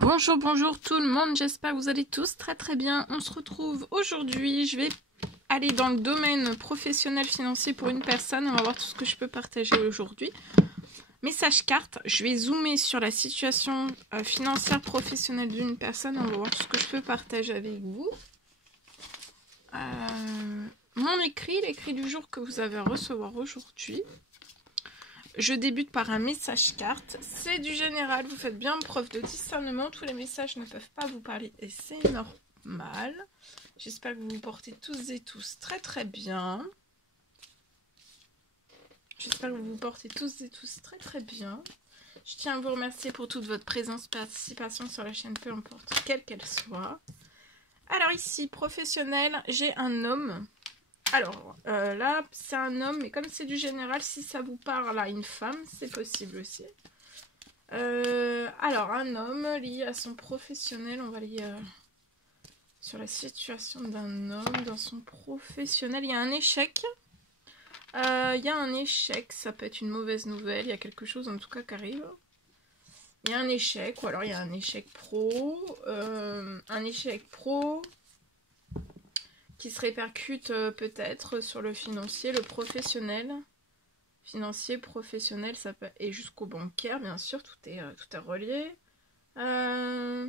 Bonjour, bonjour tout le monde, j'espère que vous allez tous très bien. On se retrouve aujourd'hui, je vais aller dans le domaine professionnel financier pour une personne. On va voir tout ce que je peux partager aujourd'hui. Message carte, je vais zoomer sur la situation financière professionnelle d'une personne. On va voir tout ce que je peux partager avec vous. Mon écrit, l'écrit du jour que vous avez à recevoir aujourd'hui. Je débute par un message carte. C'est du général, vous faites bien preuve de discernement. Tous les messages ne peuvent pas vous parler et c'est normal. J'espère que vous vous portez tous et tous très bien. J'espère que vous vous portez tous et tous très bien. Je tiens à vous remercier pour toute votre présence, participation sur la chaîne, peu importe quelle qu'elle soit. Alors ici, professionnel, j'ai un homme. Alors, là, c'est un homme, mais comme c'est du général, si ça vous parle à une femme, c'est possible aussi. Alors, un homme lié à son professionnel, on va lier sur la situation d'un homme dans son professionnel. Il y a un échec. Ça peut être une mauvaise nouvelle, il y a quelque chose en tout cas qui arrive. Il y a un échec, ou alors il y a un échec pro. Qui se répercute peut-être sur le financier, le professionnel. Financier, professionnel, ça peut... et jusqu'au bancaire, bien sûr, tout est relié. Alors,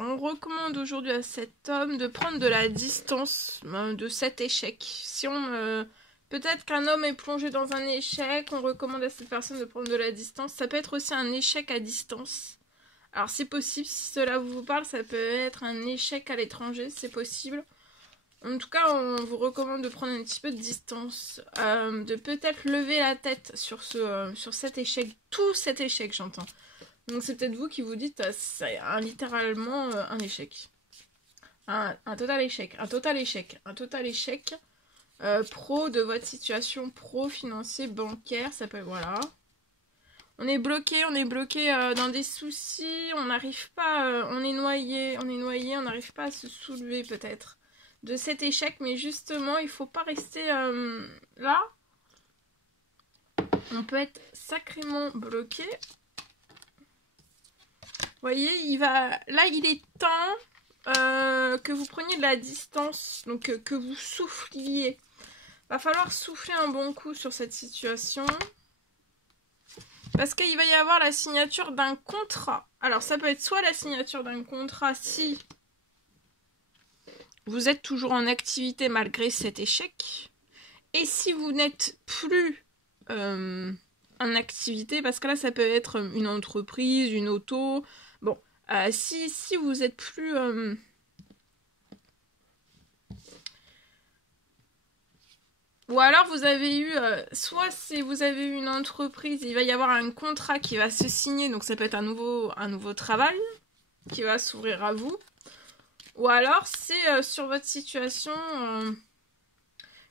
on recommande aujourd'hui à cet homme de prendre de la distance de cet échec. Si on... peut-être qu'un homme est plongé dans un échec, on recommande à cette personne de prendre de la distance. Ça peut être aussi un échec à distance. Alors c'est possible, si cela vous parle, ça peut être un échec à l'étranger, c'est possible. En tout cas, on vous recommande de prendre un petit peu de distance, de peut-être lever la tête sur cet échec, tout cet échec j'entends. Donc c'est peut-être vous qui vous dites, c'est littéralement un échec. Un total échec, pro de votre situation pro, financier, bancaire, ça peut, voilà. On est bloqué dans des soucis, on n'arrive pas, on est noyé, on n'arrive pas à se soulever peut-être de cet échec, mais justement, il faut pas rester là. On peut être sacrément bloqué. Vous voyez, il est temps que vous preniez de la distance, donc que vous souffliez. Va falloir souffler un bon coup sur cette situation. Parce qu'il va y avoir la signature d'un contrat. Alors, ça peut être soit la signature d'un contrat si vous êtes toujours en activité malgré cet échec. Et si vous n'êtes plus en activité, parce que là, ça peut être une entreprise, une auto. Bon, si vous êtes plus... Ou alors vous avez eu, soit si vous avez eu une entreprise, il va y avoir un contrat qui va se signer, donc ça peut être un nouveau travail qui va s'ouvrir à vous. Ou alors c'est sur votre situation,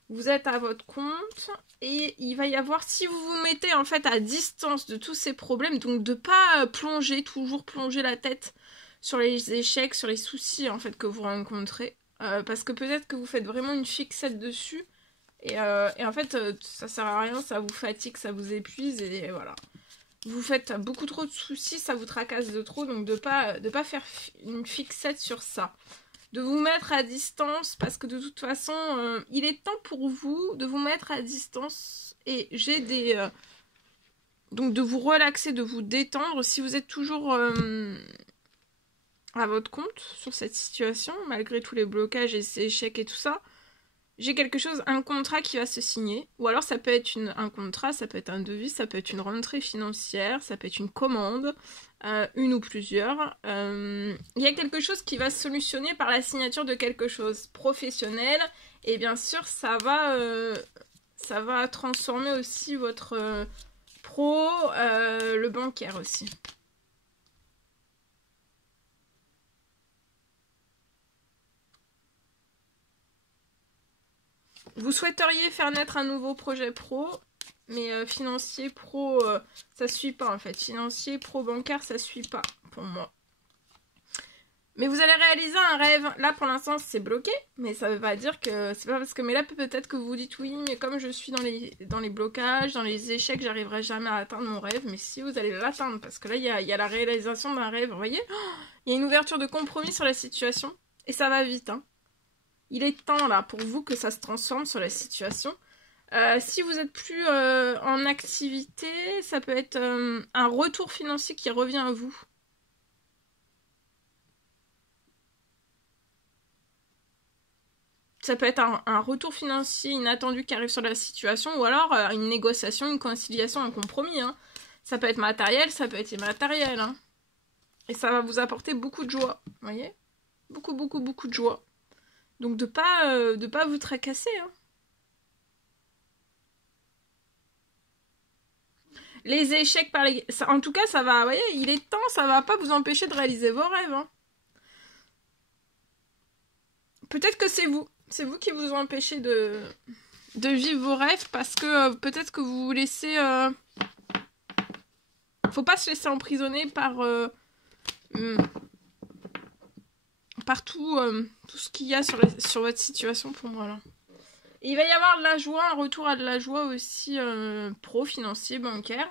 vous êtes à votre compte et il va y avoir, si vous vous mettez en fait à distance de tous ces problèmes, donc de pas toujours plonger la tête sur les échecs, sur les soucis en fait que vous rencontrez, parce que peut-être que vous faites vraiment une fixette dessus. Et en fait, ça sert à rien, ça vous fatigue, ça vous épuise, et voilà. Vous faites beaucoup trop de soucis, ça vous tracasse de trop, donc de pas faire une fixette sur ça. De vous mettre à distance, parce que de toute façon, il est temps pour vous de vous mettre à distance, et j'ai des... donc de vous relaxer, de vous détendre, si vous êtes toujours à votre compte sur cette situation, malgré tous les blocages et ces échecs et tout ça. J'ai quelque chose, un contrat qui va se signer, ou alors ça peut être un contrat, ça peut être un devis, ça peut être une rentrée financière, ça peut être une commande, une ou plusieurs. Il y a quelque chose qui va se solutionner par la signature de quelque chose professionnel, et bien sûr ça va transformer aussi votre pro, le bancaire aussi. Vous souhaiteriez faire naître un nouveau projet pro, mais financier, pro, ça suit pas en fait. Financier, pro, bancaire, ça suit pas pour moi. Mais vous allez réaliser un rêve. Là, pour l'instant, c'est bloqué. Mais ça veut pas dire que... C'est pas parce que... Mais là, peut-être que vous vous dites oui, mais comme je suis dans les blocages, dans les échecs, j'arriverai jamais à atteindre mon rêve. Mais si, vous allez l'atteindre. Parce que là, il y a la réalisation d'un rêve. Vous voyez, il y a une ouverture de compromis sur la situation. Et ça va vite, hein. Il est temps, là, pour vous que ça se transforme sur la situation. Si vous êtes plus en activité, ça peut être un retour financier qui revient à vous. Ça peut être un retour financier inattendu qui arrive sur la situation, ou alors une négociation, une conciliation, un compromis. Hein. Ça peut être matériel, ça peut être immatériel. Hein. Et ça va vous apporter beaucoup de joie. Vous voyez? Beaucoup, beaucoup, beaucoup de joie. Donc de pas vous tracasser. Hein. Les échecs par les... en tout cas, ça va... Vous voyez, il est temps, ça va pas vous empêcher de réaliser vos rêves. Hein. Peut-être que c'est vous. C'est vous qui vous empêchez de vivre vos rêves parce que peut-être que vous vous laissez... Faut pas se laisser emprisonner par tout ce qu'il y a sur votre situation pour moi là. Et il va y avoir de la joie, un retour à de la joie aussi pro, financier, bancaire.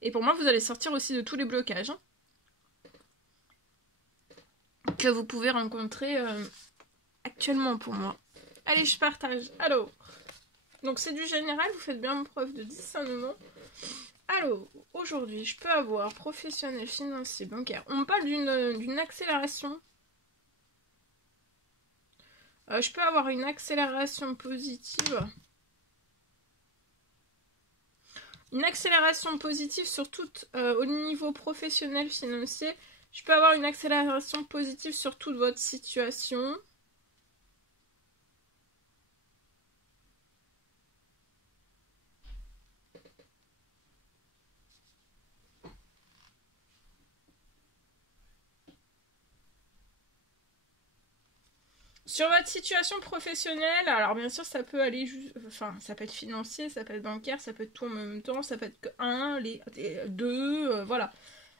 Et pour moi, vous allez sortir aussi de tous les blocages hein, que vous pouvez rencontrer actuellement pour moi. Allez, je partage. Alors, donc c'est du général, vous faites bien preuve de discernement. Alors, aujourd'hui, je peux avoir professionnel, financier, bancaire. On me parle d'une accélération. Je peux avoir une accélération positive. Une accélération positive sur tout au niveau professionnel, financier. Je peux avoir une accélération positive sur toute votre situation. Sur votre situation professionnelle, alors bien sûr ça peut aller enfin ça peut être financier, ça peut être bancaire, ça peut être tout en même temps, ça peut être que un, les deux, voilà.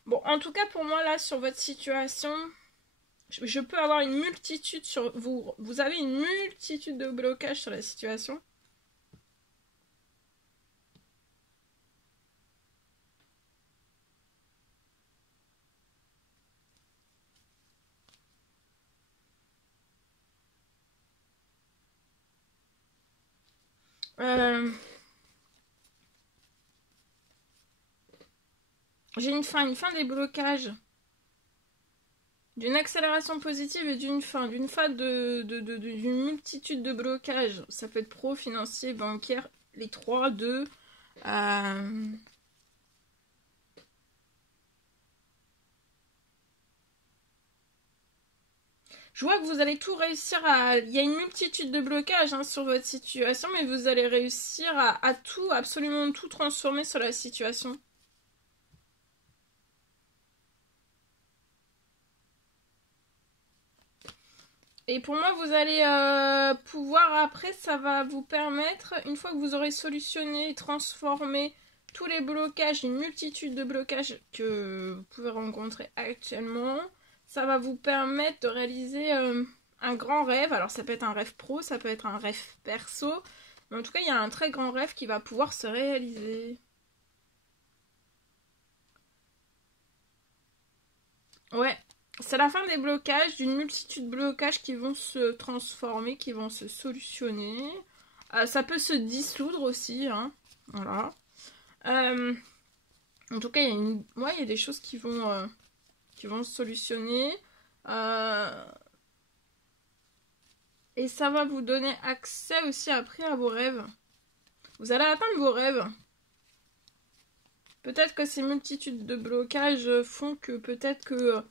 Bon, en tout cas pour moi là sur votre situation, je peux avoir une multitude sur vous. Vous avez une multitude de blocages sur la situation. J'ai une fin des blocages. D'une accélération positive et d'une fin d'une multitude de blocages. Ça peut être pro, financier, bancaire, les trois, deux. Je vois que vous allez tout réussir à... Il y a une multitude de blocages hein, sur votre situation, mais vous allez réussir à tout, absolument tout transformer sur la situation. Et pour moi, vous allez pouvoir, après, ça va vous permettre, une fois que vous aurez solutionné et transformé tous les blocages, une multitude de blocages que vous pouvez rencontrer actuellement, ça va vous permettre de réaliser un grand rêve. Alors ça peut être un rêve pro, ça peut être un rêve perso, mais en tout cas, il y a un très grand rêve qui va pouvoir se réaliser. Ouais. C'est la fin des blocages, d'une multitude de blocages qui vont se transformer, qui vont se solutionner. Ça peut se dissoudre aussi, hein. Voilà. En tout cas, il y a des choses qui vont se solutionner. Et ça va vous donner accès aussi après à vos rêves. Vous allez atteindre vos rêves. Peut-être que ces multitudes de blocages font que peut-être que...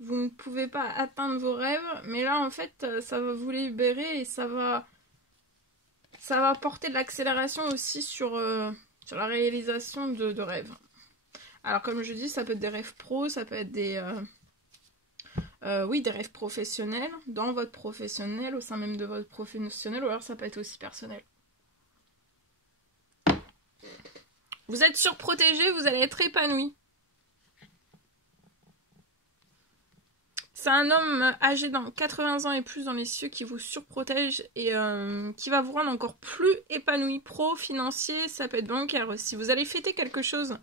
vous ne pouvez pas atteindre vos rêves, mais là en fait ça va vous libérer et ça va apporter de l'accélération aussi sur la réalisation de rêves. Alors comme je dis, ça peut être des rêves pro, ça peut être des rêves professionnels, dans votre professionnel, au sein même de votre professionnel, ou alors ça peut être aussi personnel. Vous êtes surprotégé, vous allez être épanoui. C'est un homme âgé dans 80 ans et plus dans les cieux qui vous surprotège et qui va vous rendre encore plus épanoui, pro, financier, ça peut être bancaire aussi. Vous allez fêter quelque chose.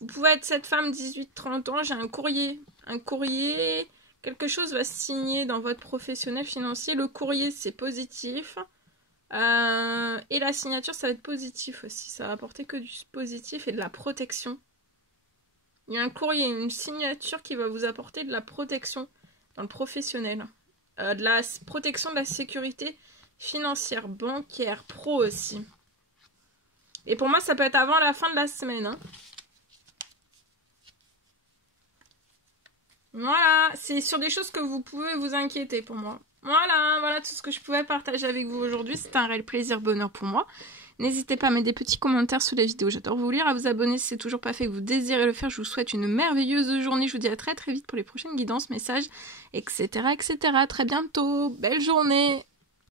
Vous pouvez être cette femme 18-30 ans, j'ai un courrier. Un courrier, quelque chose va se signer dans votre professionnel financier. Le courrier, c'est positif. Et la signature, ça va être positif aussi. Ça va apporter que du positif et de la protection. Il y a un courrier, une signature qui va vous apporter de la protection dans le professionnel. De la protection de la sécurité financière, bancaire, pro aussi. Et pour moi, ça peut être avant la fin de la semaine. Hein. Voilà, c'est sur des choses que vous pouvez vous inquiéter pour moi. Voilà tout ce que je pouvais partager avec vous aujourd'hui. C'est un réel plaisir, bonheur pour moi. N'hésitez pas à mettre des petits commentaires sous la vidéo, j'adore vous lire, à vous abonner si c'est toujours pas fait que vous désirez le faire. Je vous souhaite une merveilleuse journée, je vous dis à très vite pour les prochaines guidances, messages, etc. À très bientôt, belle journée.